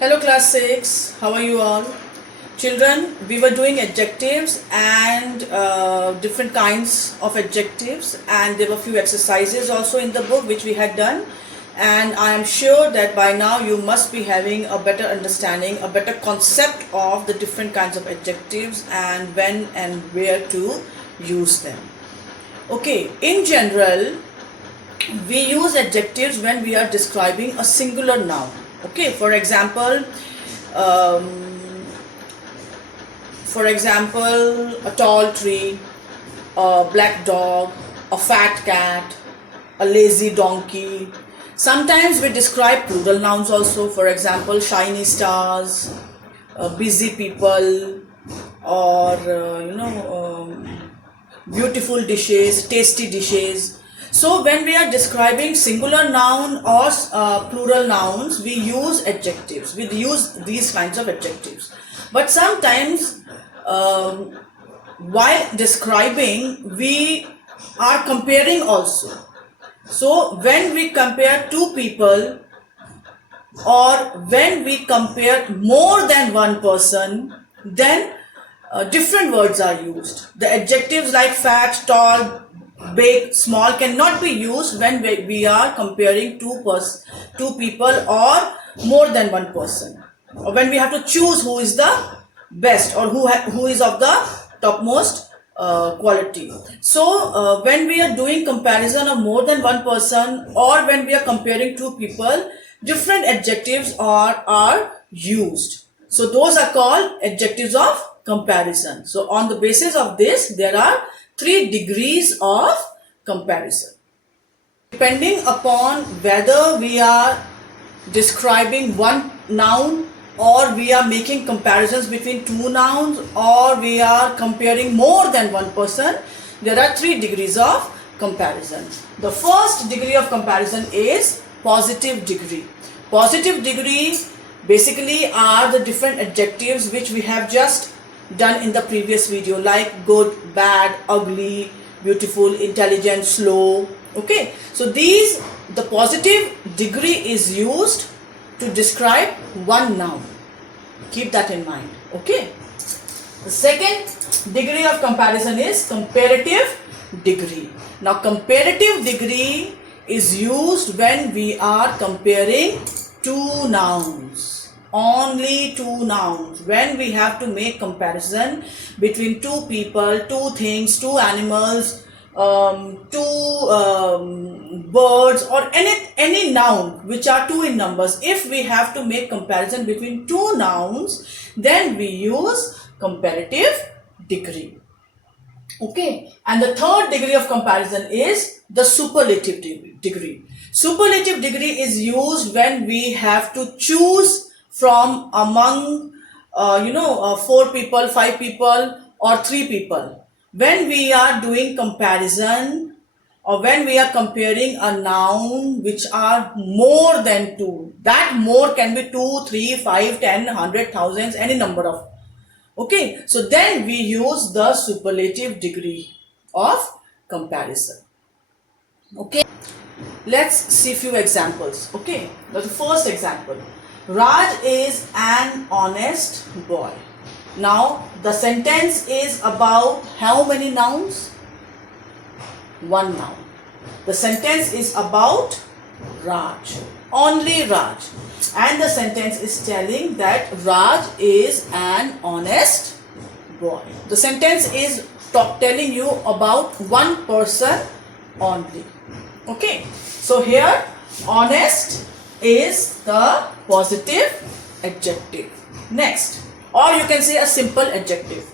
Hello class 6, how are you all? Children, we were doing adjectives and different kinds of adjectives, and there were few exercises also in the book which we had done, and I am sure that by now you must be having a better understanding, a better concept of the different kinds of adjectives and when and where to use them. Okay, in general, we use adjectives when we are describing a singular noun. Okay, for example, a tall tree, a black dog, a fat cat, a lazy donkey. Sometimes we describe plural nouns also. For example, shiny stars, busy people, or beautiful dishes, tasty dishes. So when we are describing singular noun or plural nouns, we use adjectives. We use these kinds of adjectives. But sometimes while describing, we are comparing also. So when we compare two people or when we compare more than one person, then different words are used. The adjectives like fat, tall, big, small cannot be used when we are comparing two people or more than one person, or when we have to choose who is the best or who is of the topmost quality. So when we are doing comparison of more than one person or when we are comparing two people, different adjectives are used. So those are called adjectives of comparison. So on the basis of this, there are 3 degrees of comparison. Depending upon whether we are describing one noun or we are making comparisons between two nouns or we are comparing more than one person, there are 3 degrees of comparison. The first degree of comparison is positive degree. Positive degree basically are the different adjectives which we have just done in the previous video, like good, bad, ugly, beautiful, intelligent, slow. Okay, so the positive degree is used to describe one noun. Keep that in mind. Okay, the second degree of comparison is comparative degree. Now comparative degree is used when we are comparing two nouns. Only two nouns. When we have to make comparison between two people, two things, two animals, two birds, or any noun which are 2 in numbers. If we have to make comparison between two nouns, then we use comparative degree. Okay, and the third degree of comparison is the superlative degree. Superlative degree is used when we have to choose from among 4 people, 5 people or 3 people. When we are doing comparison or when we are comparing a noun which are more than 2, that more can be 2, 3, 5, 10, 100, thousands, any number of. Okay, so then we use the superlative degree of comparison. Okay, let's see few examples. Okay, the first example, Raj is an honest boy. Now the sentence is about how many nouns? One noun. The sentence is about Raj, only Raj, and the sentence is telling that Raj is an honest boy. The sentence is telling you about one person only. Okay, so here honest is the positive adjective. Next, or you can say a simple adjective.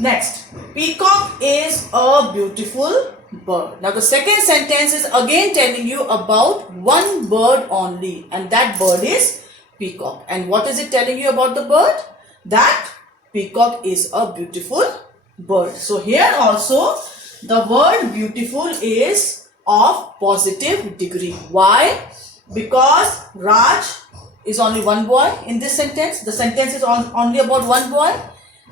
Next, peacock is a beautiful bird. Now the second sentence is again telling you about one bird only, and that bird is peacock. And what is it telling you about the bird? That peacock is a beautiful bird. So here also the word beautiful is of positive degree. Why? Because Raj is only one boy in this sentence. The sentence is only about one boy,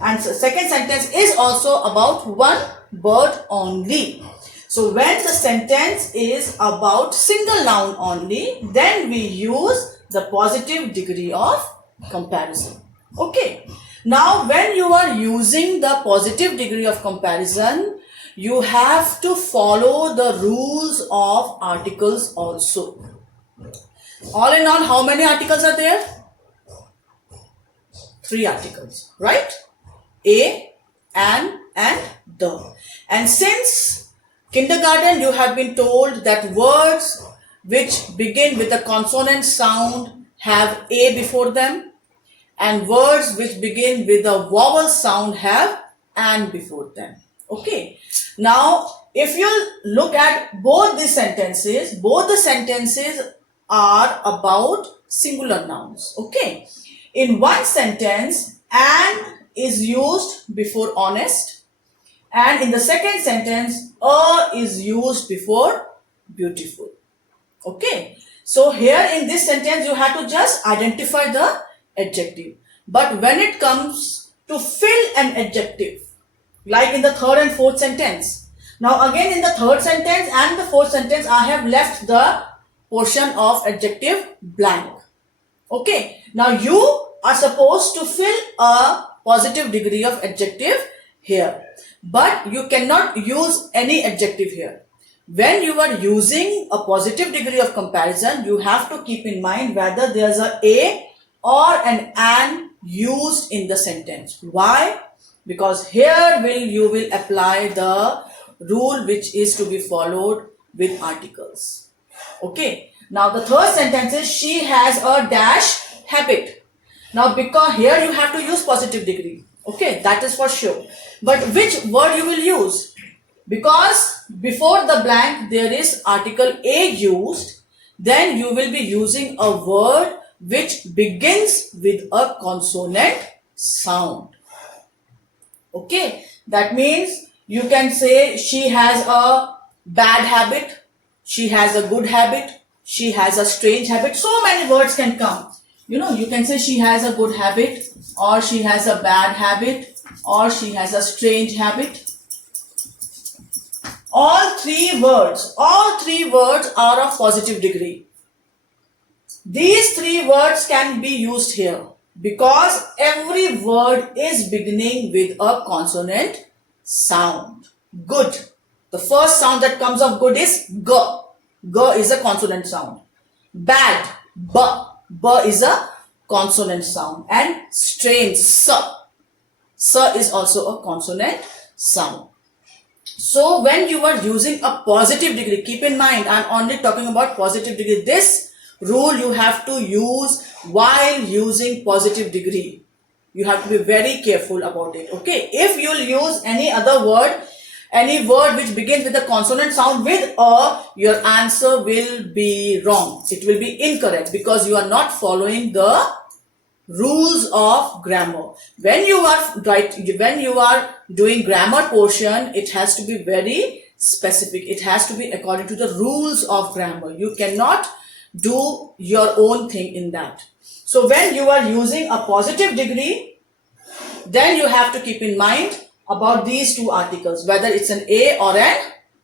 and the second sentence is also about one bird only. So when the sentence is about single noun only, then we use the positive degree of comparison. Okay. Now, when you are using the positive degree of comparison, you have to follow the rules of articles also. All in all, how many articles are there? 3 articles, right? A, an, and the. And since kindergarten, you have been told that words which begin with a consonant sound have a before them, and words which begin with a vowel sound have an before them. Okay. Now, if you look at both the sentences are about singular nouns. Okay. In one sentence, an is used before honest, and in the second sentence, a is used before beautiful. Okay. So here in this sentence, you have to just identify the adjective. But when it comes to fill an adjective, like in the third and fourth sentence, now again in the third sentence and the fourth sentence, I have left the portion of adjective blank. Okay. Now you are supposed to fill a positive degree of adjective here, but you cannot use any adjective here. When you are using a positive degree of comparison, you have to keep in mind whether there's a or an used in the sentence. Why? Because here you will apply the rule which is to be followed with articles. Okay. Now the third sentence is she has a dash habit. Now because here you have to use positive degree. Okay, that is for sure. But which word you will use? Because before the blank there is article a used, then you will be using a word which begins with a consonant sound. Okay, that means you can say she has a bad habit, she has a good habit, she has a strange habit. So many words can come. You know, you can say she has a good habit, or she has a bad habit, or she has a strange habit. All three words are of positive degree. These 3 words can be used here because every word is beginning with a consonant sound. Good. The first sound that comes of good is g. G is a consonant sound. Bad, b. B is a consonant sound. And strange, s. S is also a consonant sound. So when you are using a positive degree, keep in mind, I am only talking about positive degree. This rule you have to use while using positive degree. You have to be very careful about it. Okay. If you will use any other word, any word which begins with a consonant sound with a, your answer will be wrong. It will be incorrect because you are not following the rules of grammar. When you are doing grammar portion, it has to be very specific. It has to be according to the rules of grammar. You cannot do your own thing in that. So when you are using a positive degree, then you have to keep in mind about these 2 articles, whether it's an a or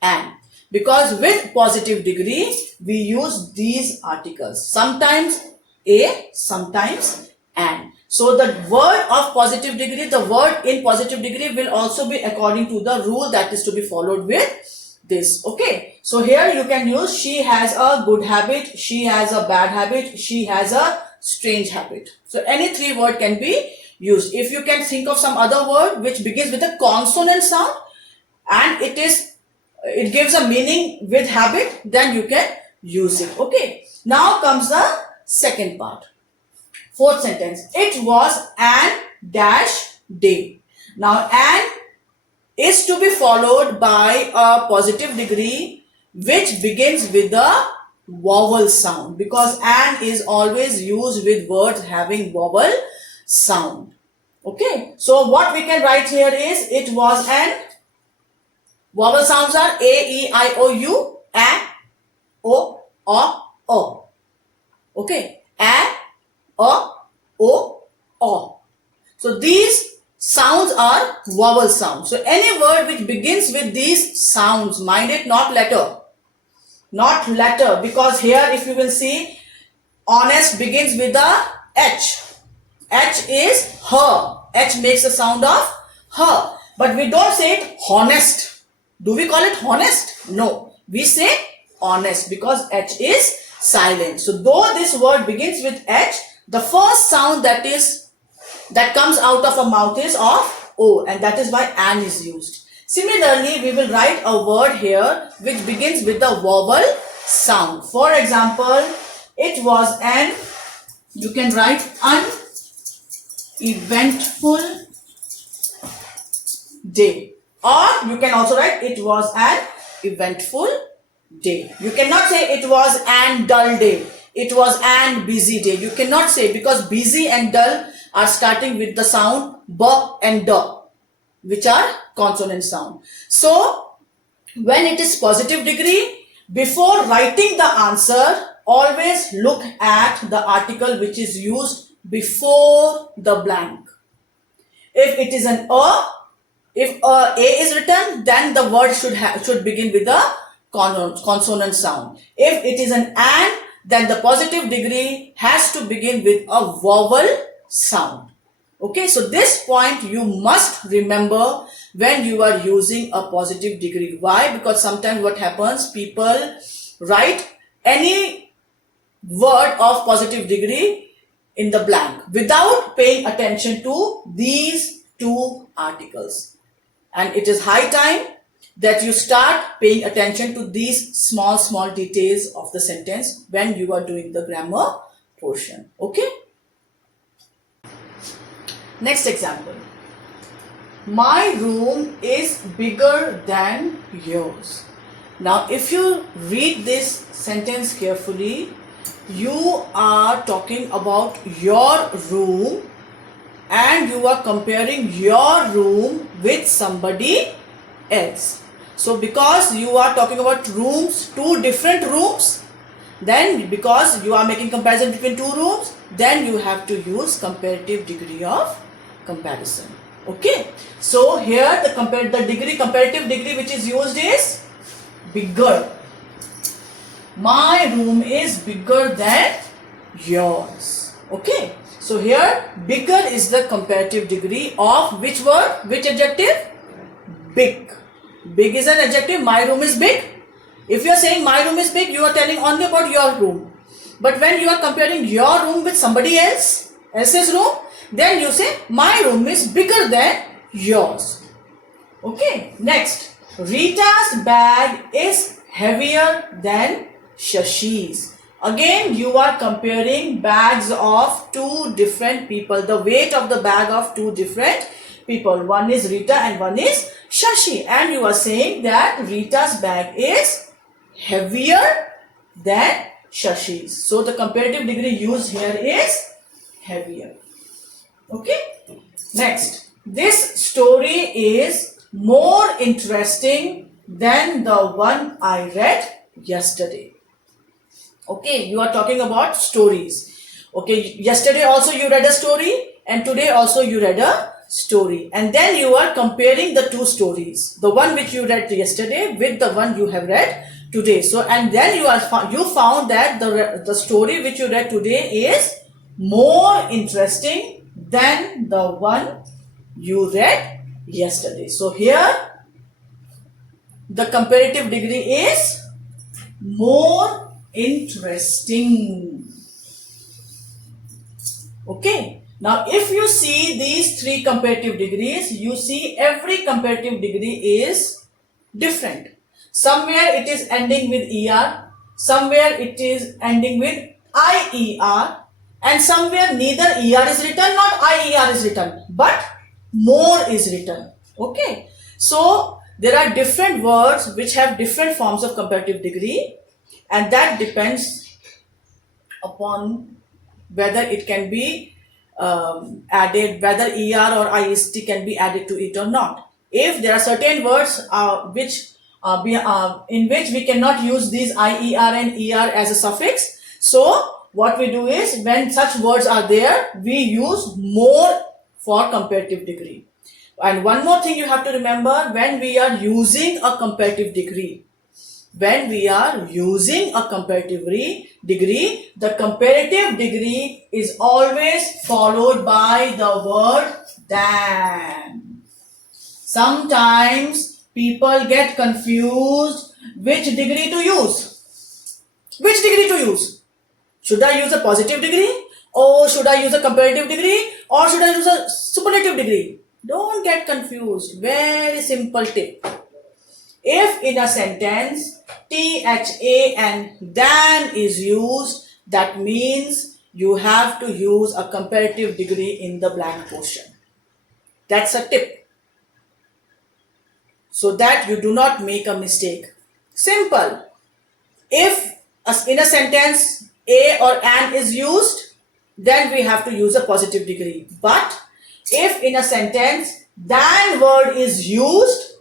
an. Because with positive degree, we use these articles. Sometimes a, sometimes an. So the word of positive degree, the word in positive degree will also be according to the rule that is to be followed with this. Okay. So here you can use she has a good habit, she has a bad habit, she has a strange habit. So any 3 word can be used. If you can think of some other word which begins with a consonant sound and it gives a meaning with habit, then you can use it. Okay. Now comes the second part. 4th sentence. It was an dash day. Now an is to be followed by a positive degree which begins with the vowel sound, because an is always used with words having vowel sound. Okay. So what we can write here is it was an, vowel sounds are a, e, I, o, u, a, o, o. Okay. A, o, o. So these sounds are vowel sounds. So any word which begins with these sounds, mind it, not letter. Not letter, because here if you will see, Honest begins with a H. H is her. H makes the sound of her. But we don't say it honest. Do we call it honest? No. We say honest because H is silent. So though this word begins with H, the first sound that comes out of a mouth is of O, and that is why an is used. Similarly, we will write a word here which begins with the vowel sound. For example, it was an, you can write uneventful day, or you can also write it was an eventful day. You cannot say it was an dull day, it was an busy day. You cannot say, because busy and dull are starting with the sound b and d, which are consonant sound. So when it is positive degree, before writing the answer, always look at the article which is used before the blank. If it is an if a is written, then the word should begin with a consonant sound. If it is an then the positive degree has to begin with a vowel sound. Okay, so this point you must remember when you are using a positive degree. Why? Because sometimes what happens, people write any word of positive degree in the blank without paying attention to these two articles. And it is high time that you start paying attention to these small details of the sentence when you are doing the grammar portion. Okay? Next example. My room is bigger than yours. Now, if you read this sentence carefully, you are talking about your room and you are comparing your room with somebody else. So because you are talking about rooms, two different rooms, then because you are making comparison between two rooms, then you have to use comparative degree of comparison. Okay, so here the comparative degree which is used is bigger. My room is bigger than yours. Okay, so here bigger is the comparative degree of which word, which adjective? Big. Big is an adjective. My room is big. If you are saying my room is big, you are telling only about your room. But when you are comparing your room with somebody else's room, then you say my room is bigger than yours. Okay, next. Rita's bag is heavier than Shashi's. Again, you are comparing bags of two different people. The weight of the bag of two different people. One is Rita and one is Shashi. And you are saying that Rita's bag is heavier than Shashi's. So the comparative degree used here is heavier. Okay. Next. This story is more interesting than the one I read yesterday. Okay, you are talking about stories. Okay, yesterday also you read a story and today also you read a story. And then you are comparing the two stories. The one which you read yesterday with the one you have read today. So, and then you found that the story which you read today is more interesting than the one you read yesterday. So here the comparative degree is more interesting. Okay. Now, if you see these three comparative degrees, you see every comparative degree is different. Somewhere it is ending with ER, somewhere it is ending with IER, and somewhere neither ER is written nor IER is written, but more is written. Okay. So, there are different words which have different forms of comparative degree, and that depends upon whether it can be added, whether ER or IST can be added to it or not. If there are certain words in which we cannot use these IER and ER as a suffix, so what we do is when such words are there, we use more for comparative degree. And one more thing you have to remember, when we are using a comparative degree, when we are using a comparative degree, the comparative degree is always followed by the word than. Sometimes people get confused which degree to use. Which degree to use? Should I use a positive degree? Or should I use a comparative degree? Or should I use a superlative degree? Don't get confused. Very simple tip. If in a sentence THA and than is used, that means you have to use a comparative degree in the blank portion. That's a tip, so that you do not make a mistake. Simple. If in a sentence a or an is used, then we have to use a positive degree. But if in a sentence than word is used,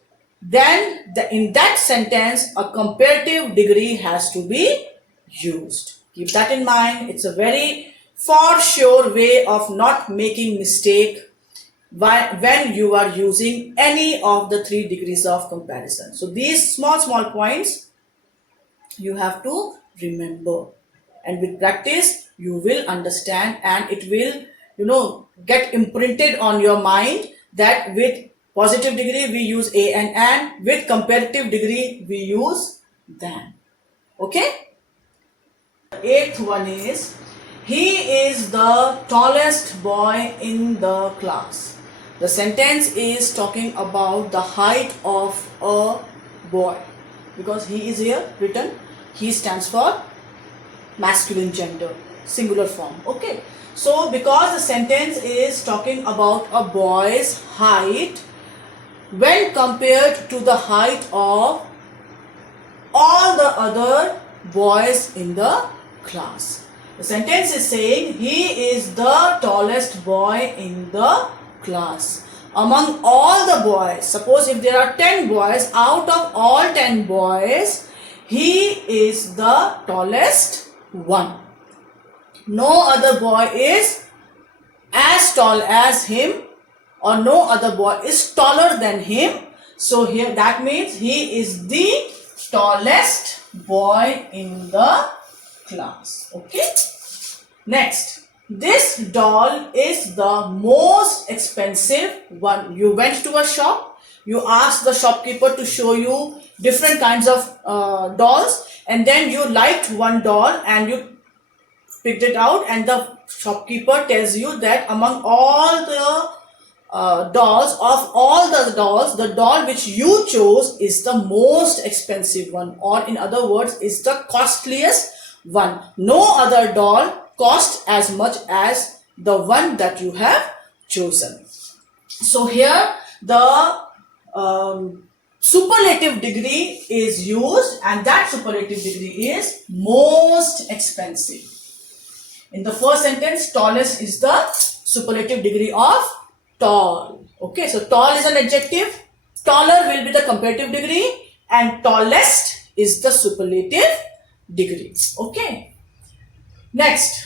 then in that sentence a comparative degree has to be used. Keep that in mind. It's a very for sure way of not making mistake when you are using any of the 3 degrees of comparison. So these small points you have to remember, and with practice you will understand, and it will get imprinted on your mind that with positive degree we use a and with comparative degree we use than. Okay? The 8th one is, he is the tallest boy in the class. The sentence is talking about the height of a boy, because he is here written. He stands for masculine gender, singular form. Okay, so because the sentence is talking about a boy's height when compared to the height of all the other boys in the class. The sentence is saying he is the tallest boy in the class. Among all the boys, suppose if there are 10 boys, out of all 10 boys, he is the tallest one. No other boy is as tall as him, or no other boy is taller than him. So here that means he is the tallest boy in the class. Okay. Next, this doll is the most expensive one. You went to a shop, you asked the shopkeeper to show you different kinds of dolls, and then you liked one doll and you picked it out, and the shopkeeper tells you that among all the dolls, the doll which you chose is the most expensive one, or in other words is the costliest one. No other doll cost as much as the one that you have chosen. So here the superlative degree is used, and that superlative degree is most expensive. In the first sentence, tallest is the superlative degree of tall. Okay, so tall is an adjective, taller will be the comparative degree, and tallest is the superlative degree. Okay. Next,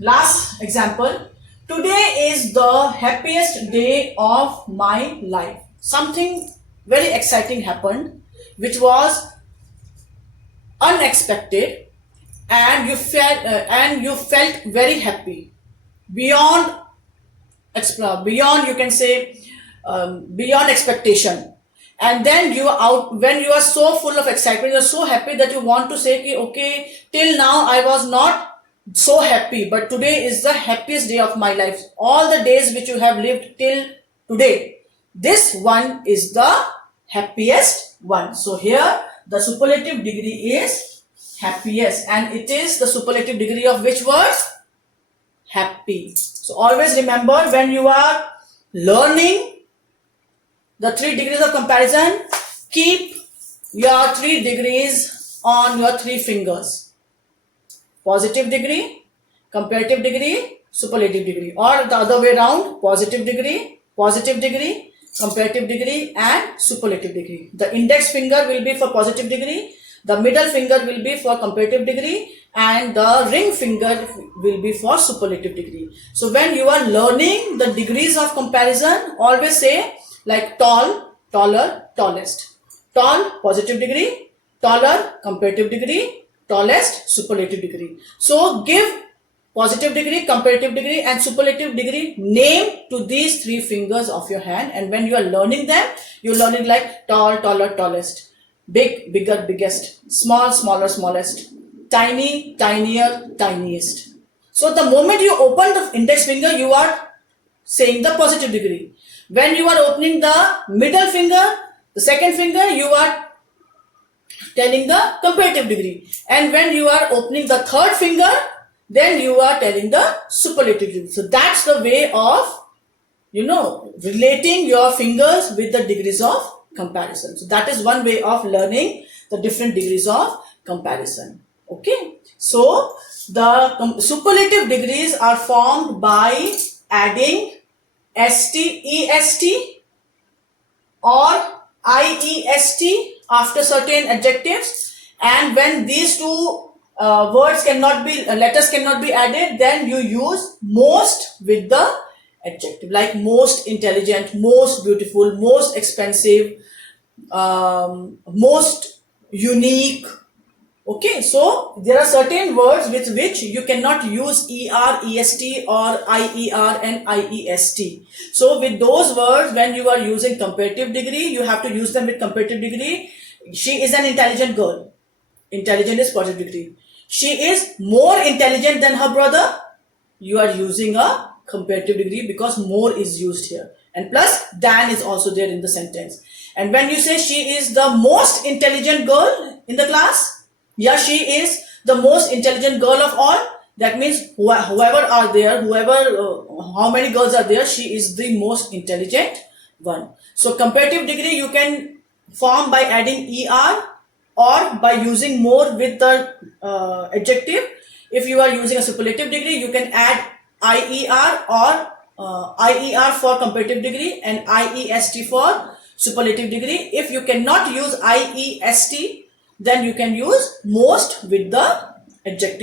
last example. Today is the happiest day of my life. Something very exciting happened, which was unexpected, and you felt very happy beyond you can say beyond expectation. And then when you are so full of excitement, you are so happy that you want to say, okay, till now I was not so happy, but today is the happiest day of my life. All the days which you have lived till today, this one is the happiest one. So here the superlative degree is happiest, and it is the superlative degree of which word? Happy. So always remember, when you are learning the 3 degrees of comparison, keep your 3 degrees on your 3 fingers. Positive degree, comparative degree, superlative degree, or the other way around, positive degree, comparative degree, and superlative degree. The index finger will be for positive degree, the middle finger will be for comparative degree, and the ring finger will be for superlative degree. So when you are learning the degrees of comparison, always say like tall, taller, tallest. Tall, positive degree, taller, comparative degree, tallest, superlative degree. So give positive degree, comparative degree and superlative degree name to these three fingers of your hand, and when you are learning them, you're learning like tall, taller, tallest, big, bigger, biggest, small, smaller, smallest, tiny, tinier, tiniest. So the moment you open the index finger, you are saying the positive degree. When you are opening the middle finger, the second finger, you are telling the comparative degree. And when you are opening the third finger, then you are telling the superlative degree. So that's the way of, relating your fingers with the degrees of comparison. So that is one way of learning the different degrees of comparison. Okay. So the superlative degrees are formed by adding est or iest after certain adjectives, and when these two letters cannot be added, then you use most with the adjective, like most intelligent, most beautiful, most expensive, most unique. Okay, so there are certain words with which you cannot use er, est or ier and iest. So with those words, when you are using comparative degree, you have to use them with comparative degree. She is an intelligent girl. Intelligent is positive degree. She is more intelligent than her brother. You are using a comparative degree because more is used here. And plus than is also there in the sentence. And when you say she is the most intelligent girl in the class, yeah, she is the most intelligent girl of all. That means whoever are there, how many girls are there, she is the most intelligent one. So comparative degree you can form by adding er or by using more with the adjective. If you are using a superlative degree, you can add ier or ier for comparative degree and iest for superlative degree. If you cannot use iest, then you can use most with the adjective.